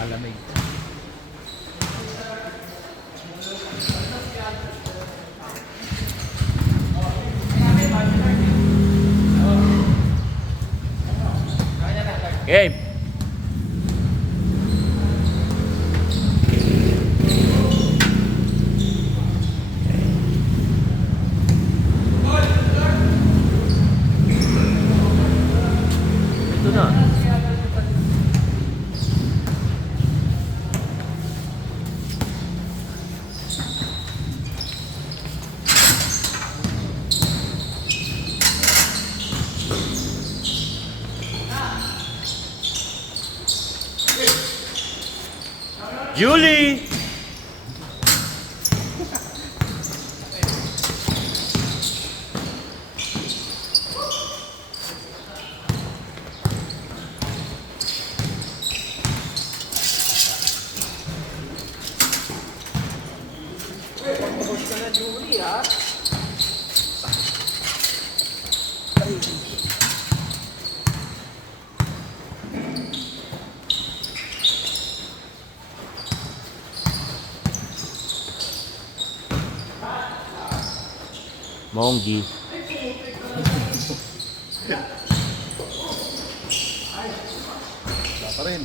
malamig. Game. Ito na. Julie! Pagpapos ka na, Julie, ha? Monggi. Wala pa rin.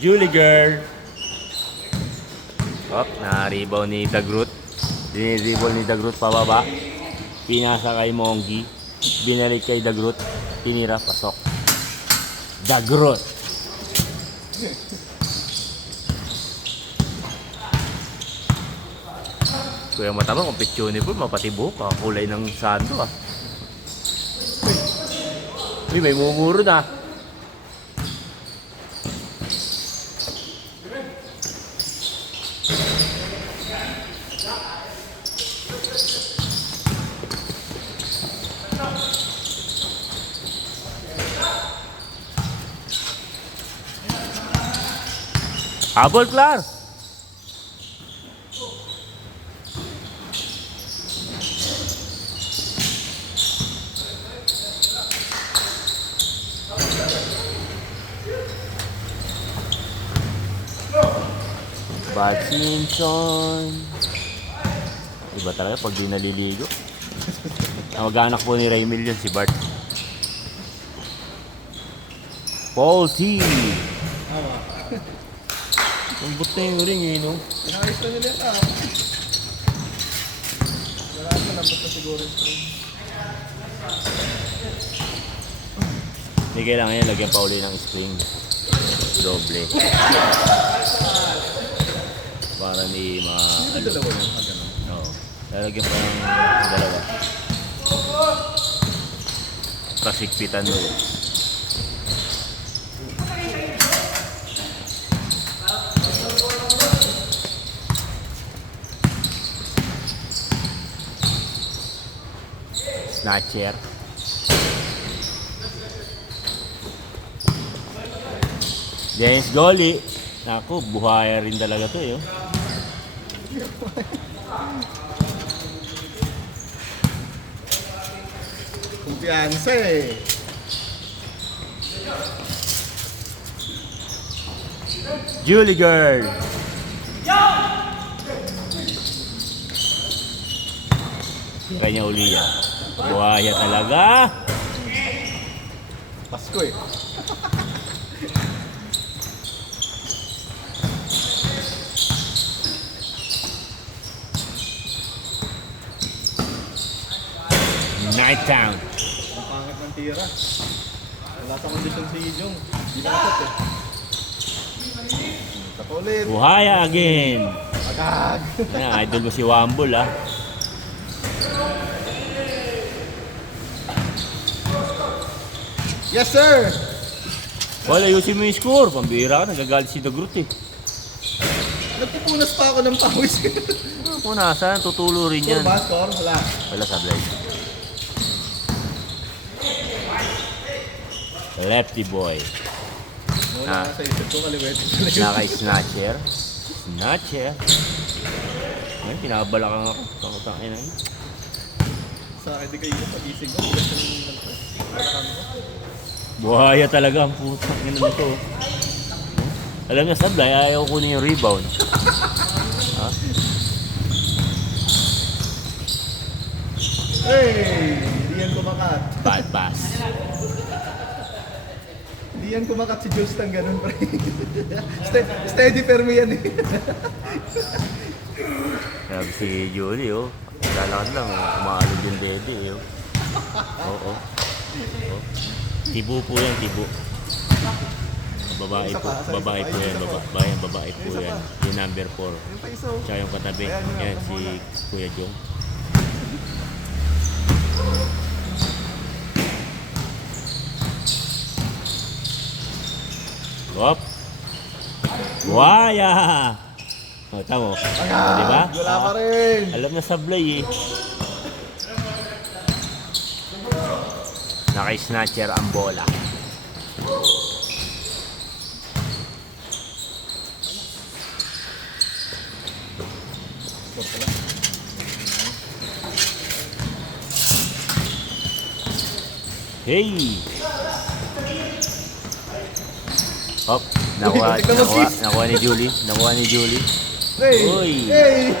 Julie girl. Op, na-rebound ni Dagrut. Diniribol ni Dagrut pababa. Pinasa kay Monggi. Binalik kay Dagrut. Tinira, pasok. Dagrut. Kuya matabang, kung pitch uniform, mapatibo ka. Kulay ng sando ah. Uy, may mumuro na. Habol, Clar! Badminton. Iba talaga pag di naliligo. Ang mag-anak po ni Raymil yun, si Bart. Paul T. Tama. Umbot na yung ring eh, no? Pinakayos na nila ito. Wala na, lambot na siguro yung string. Hindi kailangan yan, lagyan pa uli ng spring. Doble. Para hindi Hindi ba dalawa yun? Ganun. Oo. Lalagyan pa ng dalawa. Kasikpitan mo yun. Snatcher. James Goli. Naku, buhaya rin talaga to eh. Oh. Kumpiyansa eh. Julie girl. Kanya uli yan. Buhaya talaga. Pasko eh. Night town. Ang pangit ng tira. Wala sa kondisyon si Jong. Hindi nakasot eh. Tapo ulit. Buhaya again. Agad. Ayan, idol mo si Wambol ah. Yes sir! Wala, ayusin mo yung score. Pambira ka, nagagalit si Dagrut eh. Nagpupunas pa ako ng pawis. Punasan, tutulo rin yan. Score ba? Score? Wala. Wala sablay. Lefty boy. Wala Ah. sa isip ko kaliwete. Naka-snatcher. Snatcher. Ay, pinabalakang ako. Pangutangin na yun. Sa akin, di kayo pag-ising ko. Bigas yung nag-press. Balakang ko. Buhaya talaga ang putang ina nito. Alam niya, sablay, ayaw kunin yung rebound. Ha? Hey! Hindi yan kumakat. Bad pass. Hindi yan kumakat si Jules ng ganun, pre. Steady firme yan eh. Sabi si Julie, oh. Lalakad lang, oh. Umaalog yung dede, oh. Oo. Oh. Tibo po yan, tibo. Babae po, babae po yan, babae po yan. Yung number 4. Yung pa isa, oh. Siya yung katabi. Yan, si Kuya Jong. Hop! Buhaya! O, tamo. Di ba? Wala pa rin. Alam na sablay eh. Naka-snatcher ang bola. Hey! Hop! Nakuha ni Julie. Nakuha ni Julie. Hey! Uy! Hey!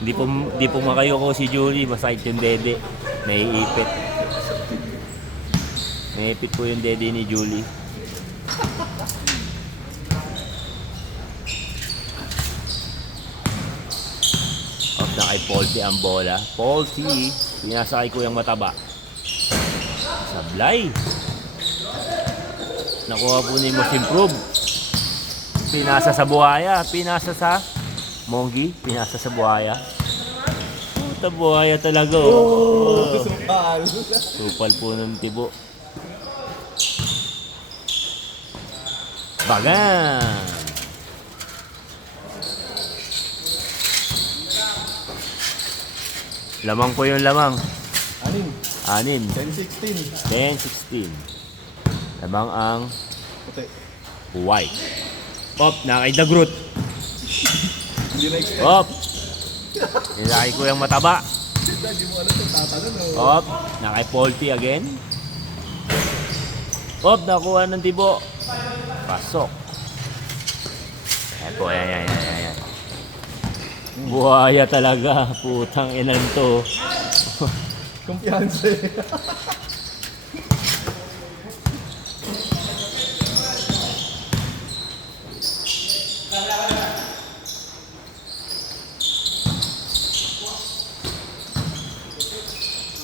Hindi po makayo ko si Julie. Masakit yung dede. Naiipit. Naiipit po yung dede ni Julie. Hop! Na kay Polty ang bola. Polty! Pinasa kay Kuyang Mataba. Sablay! Nakuha po ni Most Improve. Pinasa sa buhaya. Pinasa sa Monggi. Pinasa sa buhaya. Puta buhaya talaga. Oh, supal. Supal po ng tibo. Bagan! Lamang po yung lamang. Anin? 6. 10-16. 10-16. Lamang ang Puti. white. Pop, nakay the Groot. Hindi na expect. Pop. Nilaki ko yung mataba. Hindi mo alam kung tatanong, no? Pop, nakay Polty again. Pop, nakuha ng tibo. Pasok. Ayan po, ayan. Buhaya talaga. Putang inan to. Kumpiyansa eh.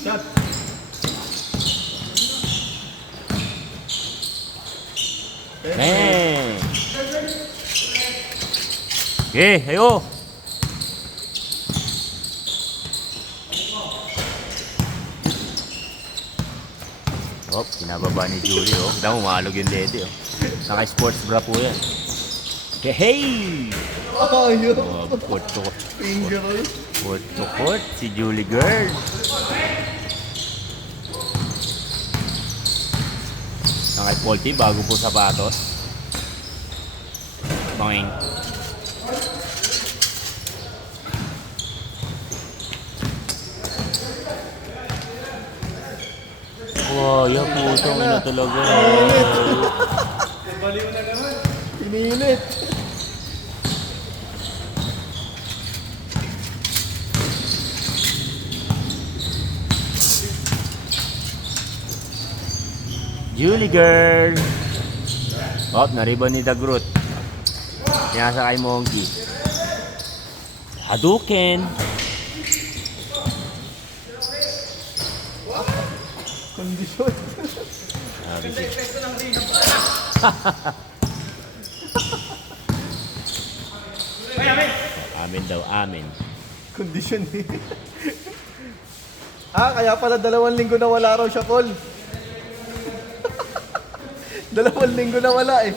Shot. Eh. Okay, ayo. Oh, kinababa ni Julie, oh. Damo, maalog yung dede, oh. Naka-sports bra po yan. Hey! Oh, yun. Oh, court to Finger roll. court, si Julie girl. Naka-polty, bago po sapatos. Boing. Wow, yung putong ina talaga. Pinilit. Julie girl. Oh, nariban ni the Groot. Pinasa kay Monkey. Hadouken. Kondisyon. Sabi siya. Amin daw, amin. Kondisyon eh. Kaya pala 2 linggo na wala raw siya, Col. 2 linggo na wala eh.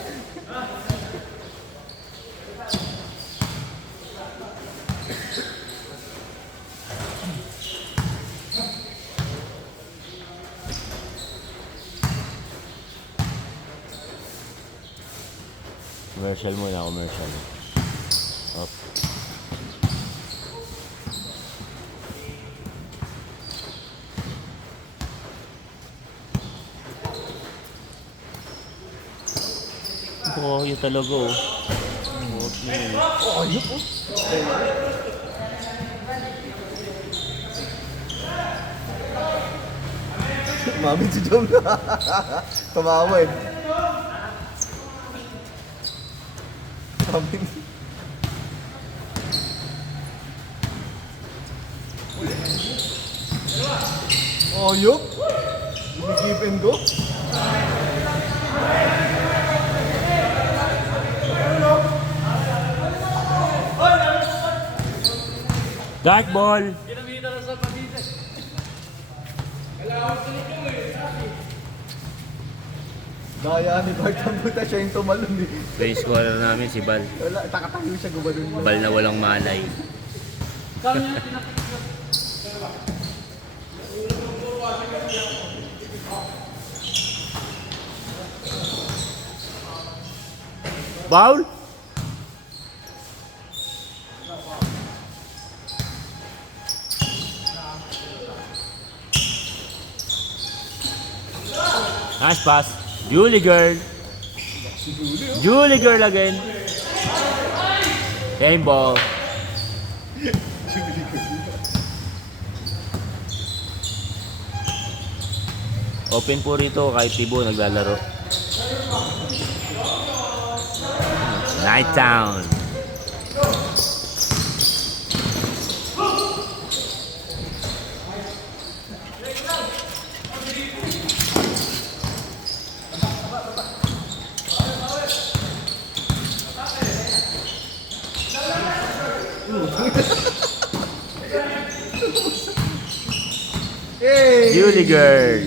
Commercial muna, commercial. Op. Oh, yun talaga oh. Okay. Oh, ayun po. Mami si Jom. Tumawa eh. Mami. Oh, yup. Give and go. Dark ball. Daya ni Bart ang buta siya yung tumalon eh. Ito yung scorer namin, si Bal. Wala, takatayo siya gumanon lang. Bal na walang malay. Foul? Nice pass. Julie girl. Julie girl again. Same ball. Open po rito kahit Tibo naglalaro. Night Town. Hey! Julie girl.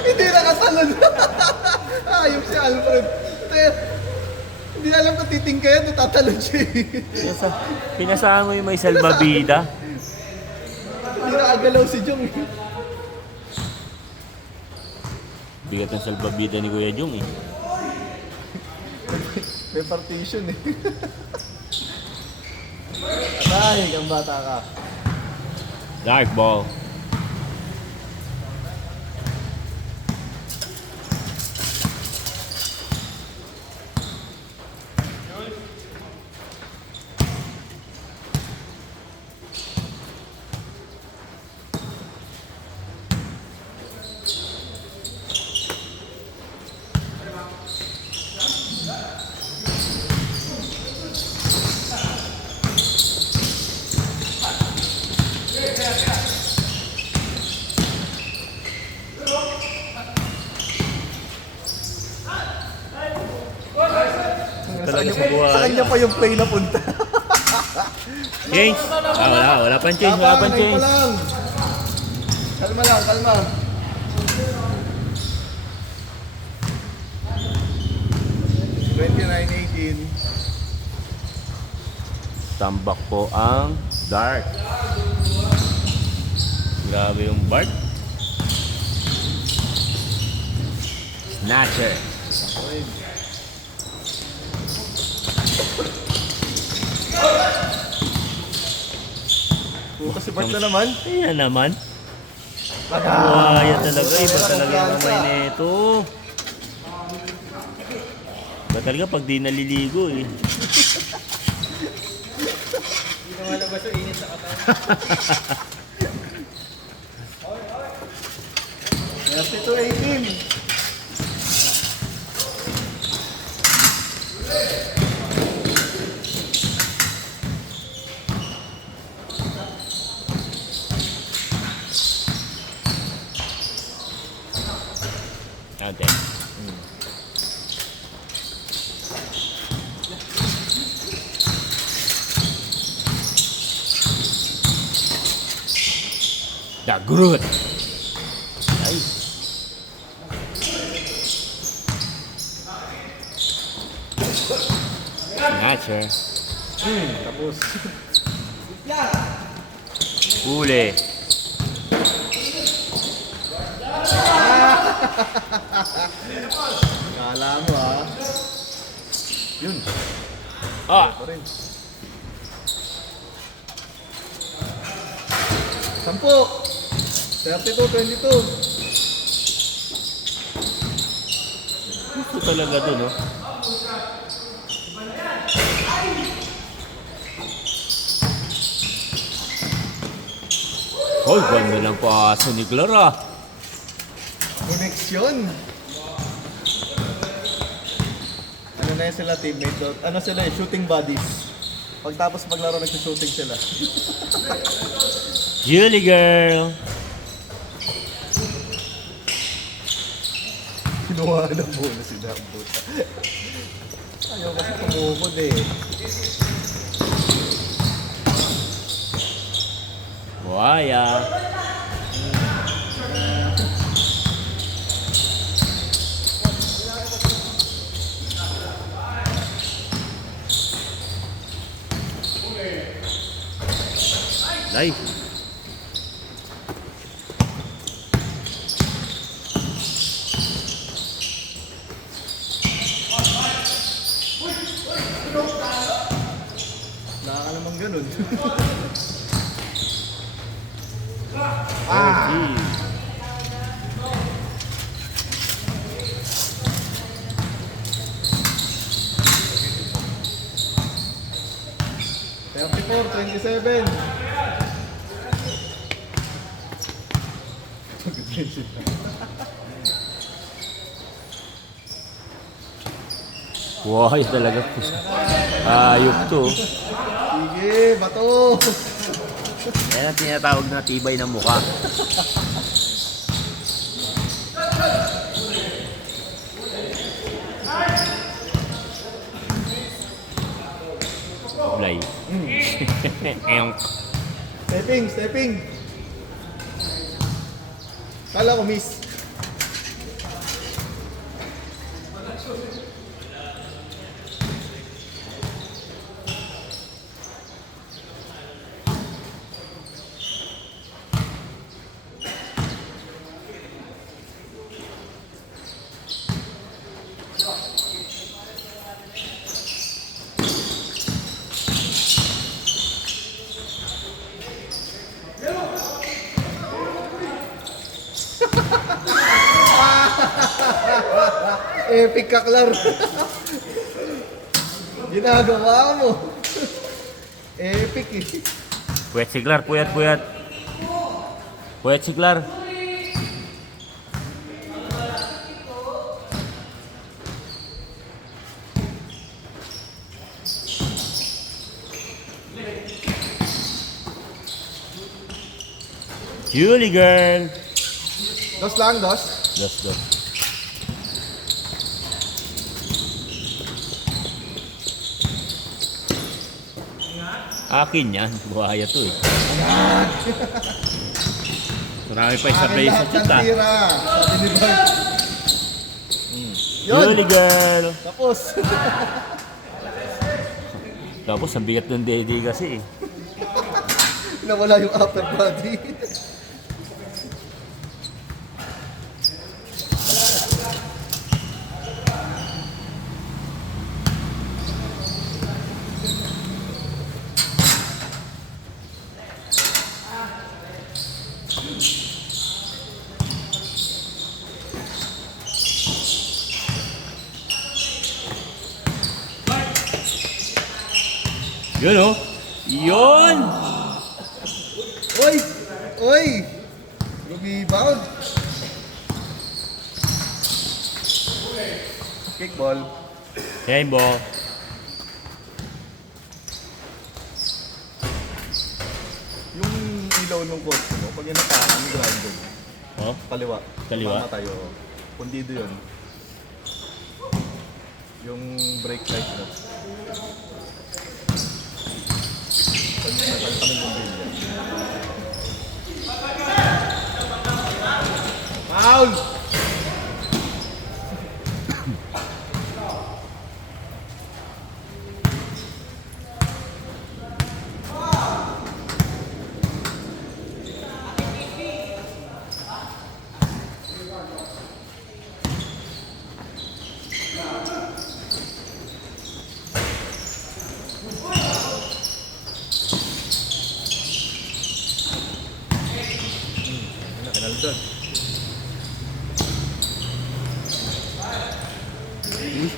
Hindi nakatalon. Ayop si Alfred. Hindi alam kung titingkayan, natatalon siya eh. Pinasama mo yung may salbabida. Hindi nakagalaw si Jong eh. Bigat ng salbabida ni Kuya Jung eh. May partition eh. Ay, ang bata ka. Dark ball. Talaga sa buhay. Sa kanya pa yung play na punta. Change. Wala pang change, wala pang Ngayon change. pa lang. Kalma lang, kalma. $29.18. Tambak po ang Dark. Grabe yung Bart. Snatcher. Bukas si Bart na naman. Ayan naman. Waya talaga. Iba talaga yung kamay nito. Iba talaga pag di naliligo eh. Hindi na malabas yung init sa katawan. 32-18. Ate. The Groot. Ay. Snatcher. Tapos. Huli. Kala mo ah. Yun. Ah! Pa rin. 10. 32, 22. Gusto talaga to, no? Hoy, ganda lang paso ni Clara. Koneksyon. Ano na yun sila teammate doon? Ano sila eh, shooting buddies. Pagtapos maglaro nagsushooting sila. Julie girl. Kinuha ng bonus si Dambot. Ayaw kasi tumukod eh. Buhaya. Nice. Nakaka namang ganun. Ah. 34, 27. Buhay talaga. Ayok to. Sige, bato. Yan ang tinatawag na tibay ng mukha. Blay. Eong. Stepping. Kala ko miss. Epic ka, Clar. Ginagawa mo. Epic eh. Puyat si Clar, puyat. Puyat si Clar. Julie girl. Dos lang, dos. Dos. Akin yan. Buhaya to eh. Marami pa isa play sa chat ah. Tira. Sabi ni Bart. Yun. Julie girl. Tapos. Tapos ang bigat ng dede kasi eh. Nawala yung upper body. Yun oh. Yun! Oy! Rebound. Kickball. Rainbow. Yung ilaw ng coach mo, pag inapakan, grounded. Oh? Kaliwa. Kaliwa? Mamatay, oo. Pundido yun. Yung brake light na. Pag natal kami ng bilya. Foul!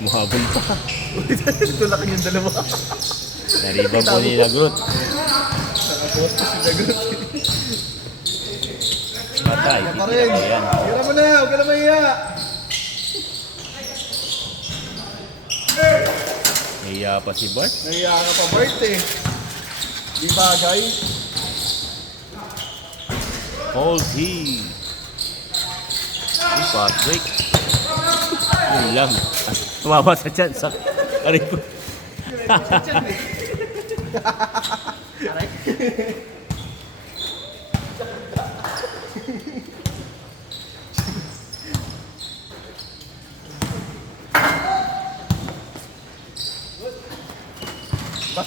Muhabol pa. Tulakan yung dalawa. Nariban po ni Dagrut. Nakapost ko si Dagrut. Patay, Kaya pa titira rin. ko yan. Tira mo na, huwag ka na mahiya. Nahiya pa si Bart. Nahiya ka pa, Bart eh. Di bagay. Hold he. Fast break. Yun lang. Tumama sa chance. Aray ko.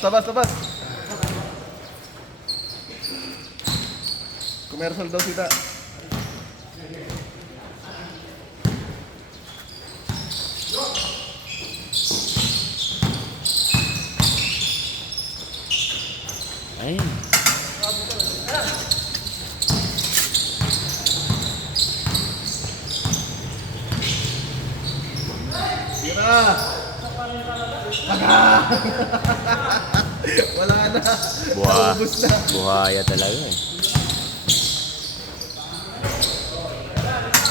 Bas. Commercial daw sila. Ay. Tira! Wala na. Naubos na. Buhaya talaga eh.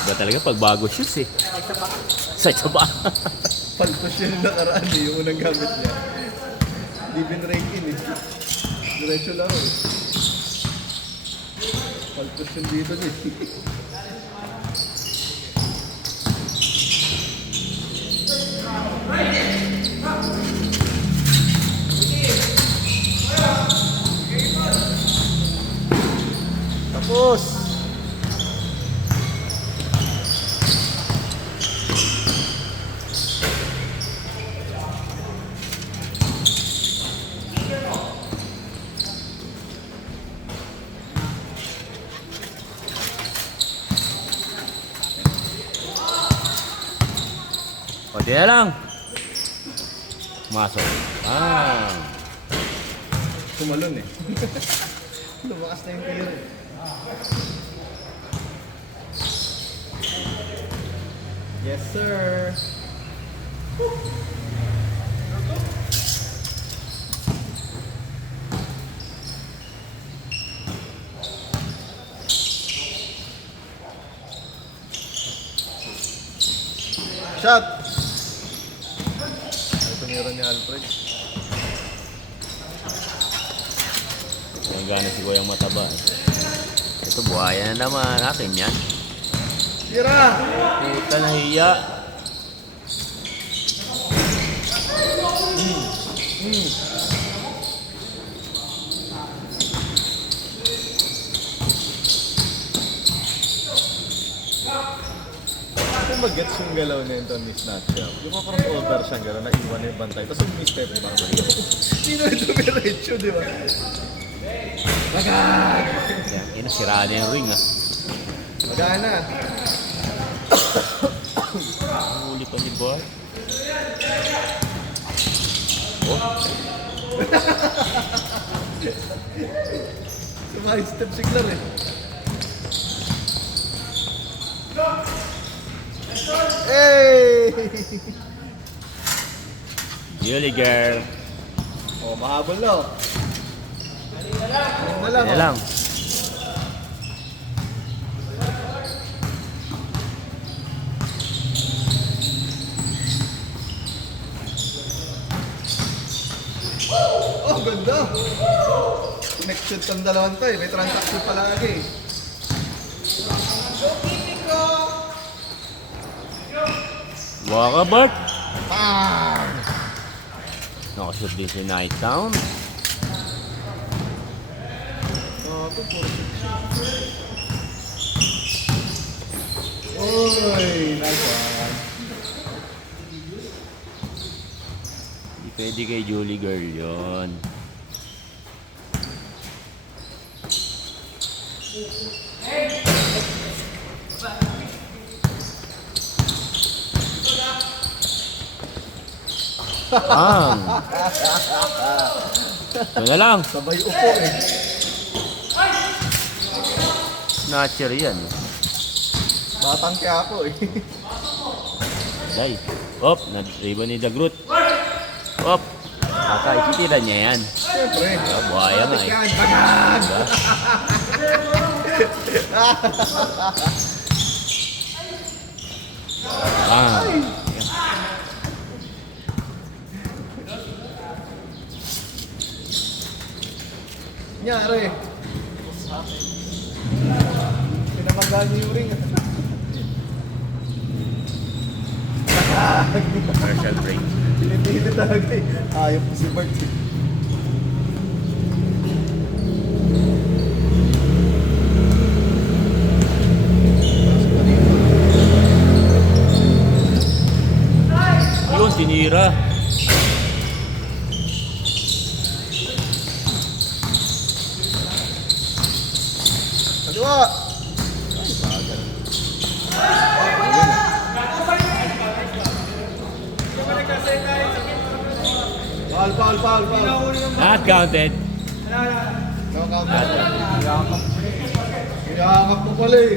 Ba talaga pag bago shoes eh. Sa pa. Paltos yun yung nakaraan eh, yung unang gamit niya. Hindi binrakin eh. Diretso lang eh. Paltos yun dito eh. Tapos! O di na lang. Masok. Tumalon eh. Lumakas na yung kayo eh. Yes, sir. Shot! Ay, tumira ni Alfred. Yung gana si Kuyang mataba eh. Ito buhaya na naman. Akin yan. Tira! Puta nahiya. Kung mag-gets yung galaw na yun to, miss natin. Yung mga parang over siya, gano'n, naiwan na yung bantay. Tapos yung miss step, parang hindi na ito diretso, di ba? Magag! Yan, inasiraan na yung ring ah. Magana! Huli pa ni Bart. Oh, Sumahid step siglar eh. Hey! Julie girl. Oh, mahabol na oh. Ano na lang Yan oh. lang. Oh, ganda! Connected tong dalawang to eh. May transaction pala lagi eh. Buha ka, Bart. Bang! Nakashoot din si Nighttown. Oh, ito puro Uy! Nice one! Hindi pwede kay Julie girl yon. Ito na lang. Sabay upo eh. Snatcher yan. Batang kaya ako eh. Day. Op, na-ribbon ni Dagrut. Op, ikitira niya yan. Siyempre. Buhaya nga eh. Yan, bagag! Diba? Ah, Nyari. Pinamagaan niyo yung ring. commercial break. Pinipili talaga eh. Ayaw po si Bart eh. Ayun, tinira. Kaliwa! Foul, foul, foul, foul. Not counted. Knockout. Hinahangap mo pala eh.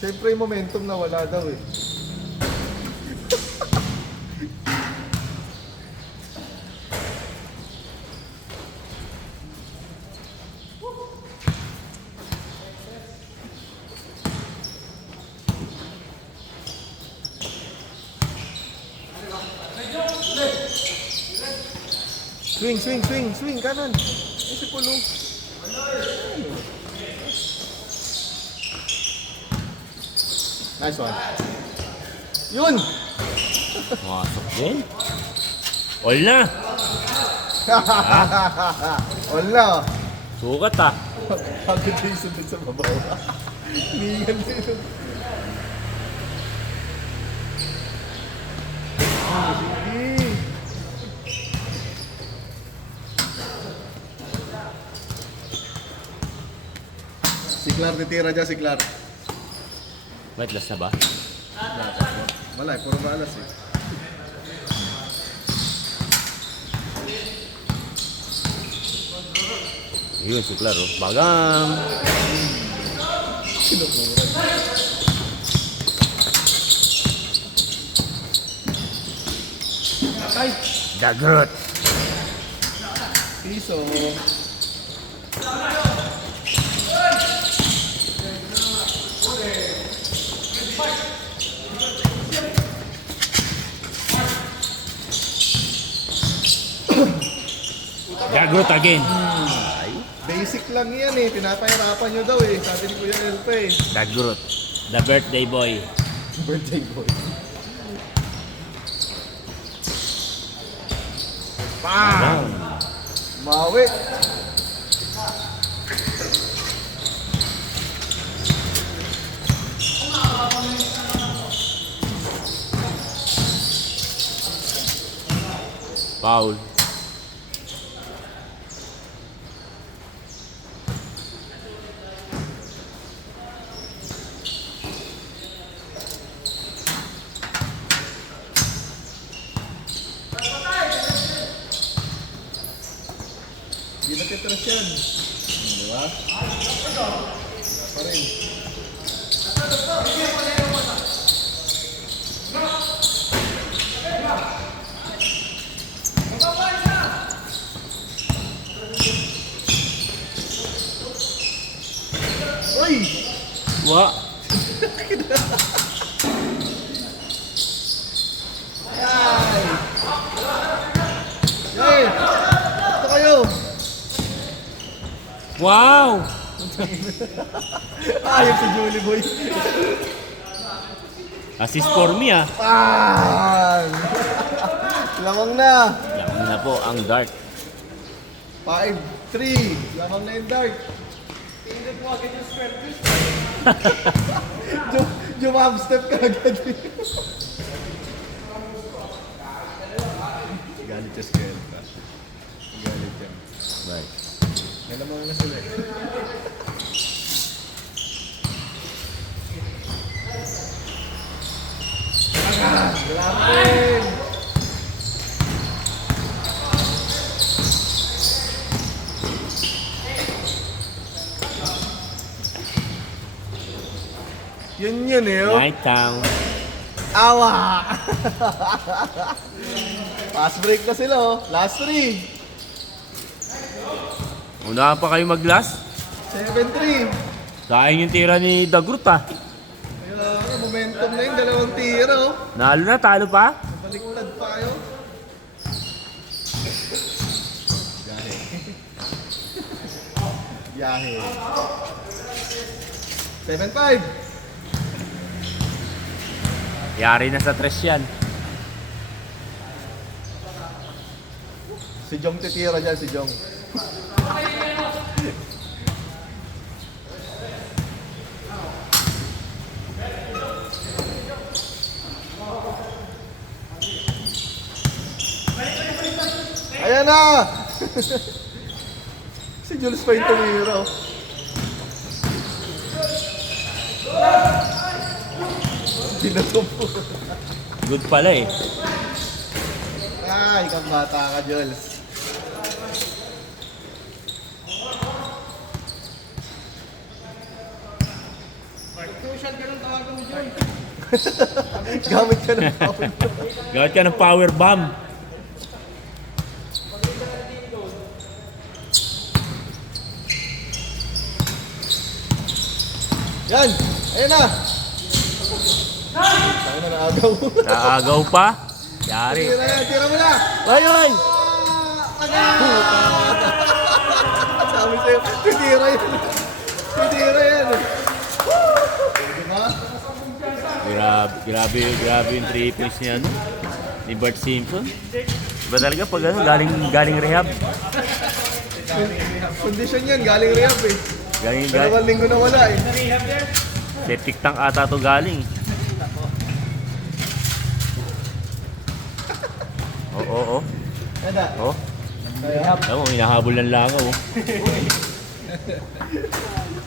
Siyempre yung momentum na wala daw eh. Swing, swing, swing, swing, kanan. Ay, si Polo. Nice one. Yun! Masok din. All na. Wala. Sukat ah. Pagod yung sundot sa babaw. Hinihingan din. Sige. Si Clar titira dyan, si Clar. Wait, last na ba? Wala eh, puro balas eh. Yun, si Claro. Bagang. Dagrut. Piso. Dagrut again. Basic lang yan eh. Pinapahirapan nyo daw eh. Sabi ni Kuya Elpa eh. Dagrut. The birthday boy. Birthday boy. Bang! Mawi. Foul. Hindi na kitras yan. Di ba? Pa rin. Uy! Wa. Hey! Ito kayo! Wow! Ayun si Julie Boy. Assist for me ah. Lamang na. Yan na po ang dart. 5-3. Lamang na yung dart. Tingnan mo agad yung square piece. Jumab step ka agad. Galit siya square pa. Galit yan. Right. Lamang na sila eh. Lamang! Yun eh, oh. Night Town. Awa! Fast break na sila, oh. Last 3. Unahan pa kayo mag-last. 7-3. Sayang yung tira ni Dagrut ah. Kaya momentum na yung dalawang tira, oh. Nalo na, talo pa. Baliktad pa kayo. Biyahe. 7-5. Yari na sa tres yan. Si Jong titira dyan, si Jong. Ayan na! Si Jules pa yung tumira. Oh. Dinatupo. Good pala eh. Ay, kang bata ka, Jules. Social ka ng tawagan mo dyan. Gamit ka ng power. Gawat ka ng power bomb. Yan! Ayan na! Tayo na naagaw. Naagaw pa. Yari. Tira yan, tira mo na! Ay, ay! Sabi sa'yo, titira yan. Titira yan. Diba? Grabe yung 3 points niya, ano? Ni Bart Simpson. Diba talaga pag ano, galing rehab? Condition yan, galing rehab eh. Galing. Dalawang linggo na wala eh. Septic tank ata to galing. Oo. Yan na. Oh. Alam mo, hinahabol ng langaw. Oh.